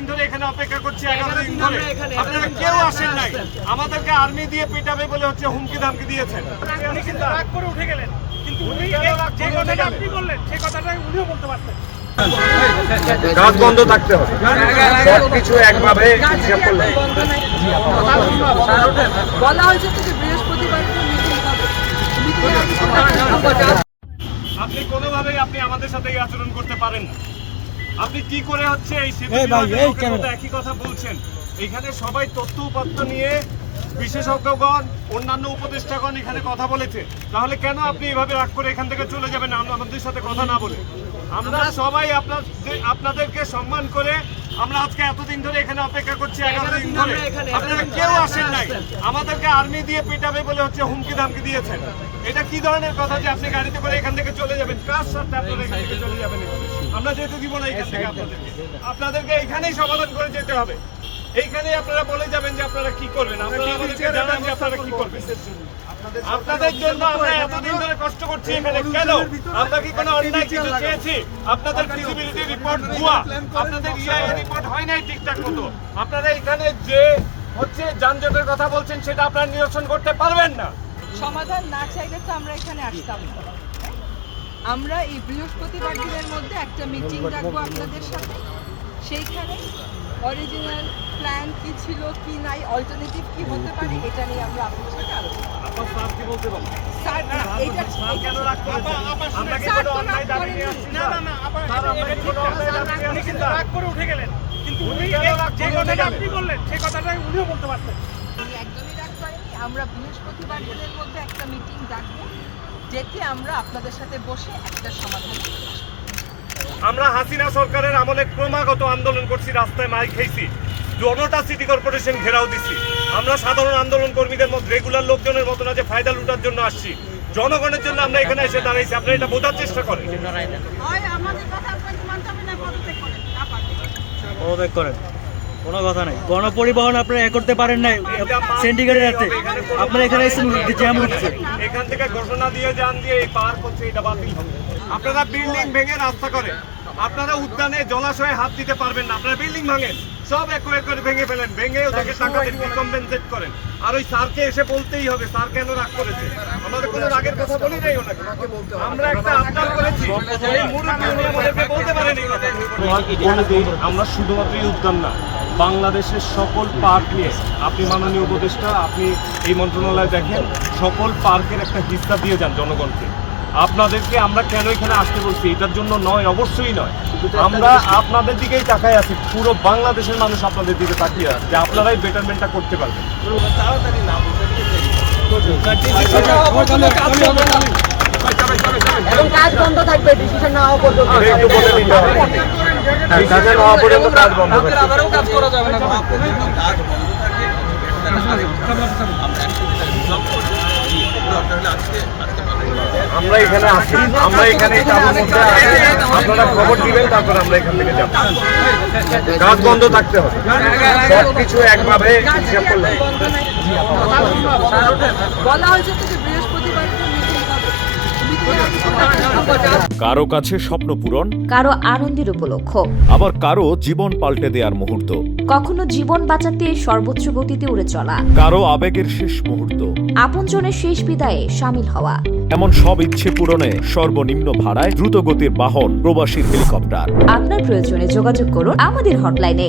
এতদিন ধরে এখানে অপেক্ষা করছি, 11 দিন ধরে আপনারা কেউ আসেন নাই। আমাদেরকে আর্মি দিয়ে পেটাবে বলে হচ্ছে হুমকি ধামকি দিয়েছেন। উনি কিন্তু রাগ করে উঠে গেলেন, কিন্তু উনি যে কথাটা আপনি বললেন সেই কথাটাই উনিও বলতে পারতেন। কাজ বন্ধ থাকতে হবে, সবকিছু একভাবে হিসাব করলে। বলা হয়েছে তো যে বৃহস্পতিবার মিটিং হবে। আপনি কোনোভাবেই আপনি আমাদের সাথে এই আচরণ করতে পারেন না। আপনি কি করে হচ্ছে এই একই কথা বলছেন? এখানে সবাই তথ্য উপাত্ত নিয়ে বিশেষজ্ঞগণ, অন্যান্য উপদেষ্টাগণ এখানে কথা বলেছে। তাহলে কেন আপনি এভাবে রাগ করে এখান থেকে চলে যাবেন আমাদের সাথে কথা না বলে? আমরা সবাই আপনাদেরকে সম্মান করে আমরা আজকে এতদিন ধরে এখানে অপেক্ষা করছি, 11 দিন ধরে আপনারা কেউ আসেন নাই। আমাদেরকে আর্মি দিয়ে পেটাবে বলে হচ্ছে হুমকি ধামকি দিয়েছেন। এটা কি ধরনের কথা যে আপনি গাড়িতে করে এখান থেকে চলে যাবেন? কার সাথে আপনারা এখান থেকে চলে যাবেন? আমরা যেতে দিব না এখান থেকে। আপনাদেরকে এখানেই সমাধান করে যেতে হবে। এইখানেই আপনারা বলে যাবেন যে আপনারা কি করবেন। আপনারা আমাদেরকে জানান যে আপনারা কি করবেন। আপনাদের জন্য আমরা এতদিন ধরে কষ্ট করছি এখানে। কেন? আমরা কি কোনো অন্যায় কিছু চেয়েছি? আপনাদের ফিজিবিলিটি রিপোর্ট ভুয়া, আপনাদের ইআইএ রিপোর্ট হয় নাই ঠিকঠাক মতো। আপনারা এখানে যে হচ্ছে যানজটের কথা বলছেন সেটা আপনারা নিরসন করতে পারবেন না। সমাধান না চাইলে তো আমরা এখানে আসতাম না। আমরা এই বৃহস্পতিবার দিনের মধ্যে একটা মিটিং রাখবো আপনাদের সাথে। সেইখানে অরিজিনাল প্ল্যান কি ছিল, কি নাই, অল্টারনেটিভ কি হতে পারে, এটা নিয়ে আমরা আপনাদের সাথে আলোচনা করব। আপনার স্যার কি বলতে বলেন? স্যার না, এটা স্যার কেন রাগ করেছেন? আমরা কি স্যার কোনো তো অন্যায় রাগ দাবি করেনি। নিয়ে আসছি? না না না, আবার স্যার, আমরা কি কোনো অন্যায় দাবি নিয়ে উনি আসছি? কিন্তু রাগ করে উঠে গেলেন, কিন্তু উনি কেন রাগ যে করে উঠে কথাটা গেলেন? আপনি বললেন সেই কথাটাই উনিও বলতে পারতেন। উনি একদমই রাগ করেনি। আমরা বৃহস্পতিবার দিনের মধ্যে একটা মিটিং ডাকবো, যেটি আমরা আপনাদের সাথে বসে একটা সমাধান করব। আমরা হাসিনা সরকারের আমলে ক্রমাগত আন্দোলন করছি, রাস্তায় মাইক খেয়েছি, জনতা সিটি কর্পোরেশন ঘেরাও দিছি। আমরা সাধারণ আন্দোলন কর্মীদের মধ্যে রেগুলার লোকজনের মতো না যে ফায়দা লুটার জন্য আসছি, জনগণের জন্য আমরা এখানে এসে দাঁড়াইছি। আপনারা এটা বোঝার চেষ্টা করেন। পদত্যাগ করেন, কোনো কথা নাই। গণপরিবহন আপনারা এ করতে পারেন না সিন্ডিকেটের হাতে। আপনারা এখানে এসে জ্যাম উঠছে। এখান থেকে ঘোষণা দিয়ে যান দিয়ে এই পার্ক হচ্ছে এটা বাতিল হবে। আপনারা বিল্ডিং ভেঙে রাস্তা করেন, আপনারা উদ্যানে জলাশয়ে হাত দিতে পারবেন না। আপনারা বিল্ডিং ভাঙেন, সব এক করে ভেঙে ফেলেন, ভেঙে ওদেরকে টাকা দিয়ে কম্পেনসেট করেন। আর ওই স্যারকে এসে বলতেই হবে স্যার কেন রাগ করেছে। আমাদের কোনো রাগের কথা বলি নাই ওনাকে। আমরা একটা আবদার করেছি, এই মুরব্বি উনি আমাদেরকে বলতে পারেন এই কথা। আমরা শুধুমাত্র এই উদ্যান না, বাংলাদেশের সকল পার্ক নিয়ে আপনি মাননীয় উপদেষ্টা, আপনি এই মন্ত্রণালয় দেখেন, সকল পার্কের একটা হিস্সা দিয়ে যান জনগণকে। আপনাদেরকে আমরা কেন এখানে আসতে বলছি এটার জন্য নয়, অবশ্যই নয়। আমরা আপনাদের দিকেই তাকাই আছি, পুরো বাংলাদেশের মানুষ আপনাদের দিকে তাকিয়ে আছে যে আপনারাই বেটারমেন্টটা করতে পারবেন। তাড়াতাড়ি না এবং কাজ বন্ধ থাকবে, ডিসিশন না হওয়া পর্যন্ত। কাজ না হওয়া পর্যন্ত কাজ বন্ধ থাকবে। আবারও কাজ করা যাবে না। আমরা এখানে আসি, আমরা এখানে চালুর মধ্যে আছি। আপনারা খবর দিবেন, তারপর আমরা এখান থেকে যাব। কাজ বন্ধ থাকতে হবে, সবকিছু একভাবে হিসাব করলে। বলা হয়েছে তো যে বৃহস্পতিবার মিটিং হবে। কারো কাছে স্বপ্ন পূরণ, কারো আনন্দের উপলক্ষ, আবার কারো জীবন পাল্টে দেওয়ার মুহূর্ত, কখনো জীবন বাঁচাতে সর্বোচ্চ গতিতে উড়ে চলা, কারো আবেগের শেষ মুহূর্ত, আপনজনের শেষ বিদায়ে সামিল হওয়া। এমন সব ইচ্ছে পূরণে সর্বনিম্ন ভাড়ায় দ্রুতগতির বাহন প্রবাসী হেলিকপ্টার। আপনার প্রয়োজনে যোগাযোগ করুন আমাদের হটলাইনে।